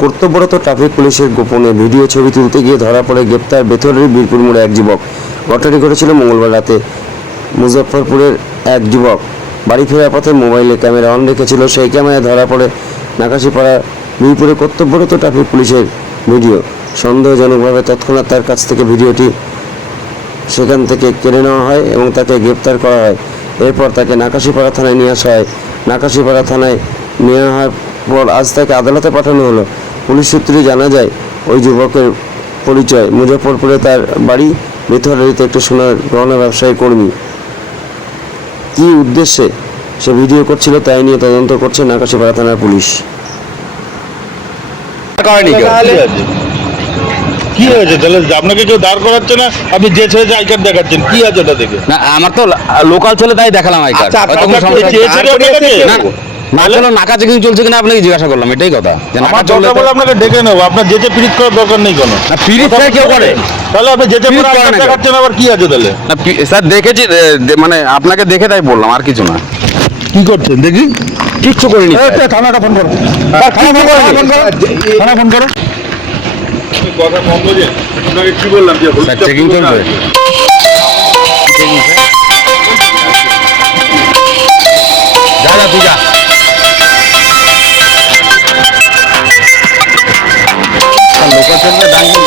কর্তব্যরত ট্রাফিক পুলিশের গোপনে ভিডিও ছবি তুলতে গিয়ে ধরা পড়ে গ্রেপ্তার বেথরের বীরপুর মোড়ে এক যুবক। ঘটনাটি ঘটেছিল মঙ্গলবার রাতে। মুজফ্ফরপুরের এক যুবক বাড়ি ফেরার পথে মোবাইলে ক্যামেরা অন রেখেছিল। সেই ক্যামেরায় ধরা পড়ে নাকাশিপাড়া বীরপুরে কর্তব্যরত ট্রাফিক পুলিশের ভিডিও। সন্দেহজনকভাবে তৎক্ষণাৎ তার কাছ থেকে ভিডিওটি সেখান থেকে কেড়ে নেওয়া হয় এবং তাকে গ্রেপ্তার করা হয়। এরপর তাকে নাকাশিপাড়া থানায় নিয়ে আসা হয়। নাকাশিপাড়া থানায় নিয়ে হওয়ার পর আজ তাকে আদালতে পাঠানো হলো। পুলিশ সূত্রে জানা যায় ওই যুবকের পরিচয়। মুজফ্ফরপুরে তার বাড়ি মিথরেরিতে একটি সোনার গহনা ব্যবসায়ী কর্মী। কী উদ্দেশ্যে সে ভিডিও করছিল তাই নিয়ে তদন্ত করছে নাকাশিপাড়া থানার পুলিশ। কি হয়েছে? তাহলে আপনাকে কেউ দাঁড় করাচ্ছে না? আপনি যে ছেড়ে আই কার্ড দেখাচ্ছেন কি আছে ওটা দেখে? না আমার তো লোকাল ছেলে তাই দেখালাম আই কার্ড না চলো নাকা চেকিং চলছে কিনা আপনাকে জিজ্ঞাসা করলাম এটাই কথা। আমার দরকার বলে আপনাকে ডেকে নেব আপনার যেতে পিরিত করার দরকার নেই কোনো। না পিরিত স্যার কেউ করে? তাহলে আপনি যেতে পিরিত। দেখাচ্ছেন আবার কি আছে তাহলে? না স্যার দেখেছি মানে আপনাকে দেখে তাই বললাম আর কিছু না। কি করছেন দেখি? কিচ্ছু করিনি। থানাটা ফোন করো। থানা ফোন করো কথা কম বোঝেন আপনাকে কি বললাম যে চেকিং চলছে যা যা তুই যা। 我真的当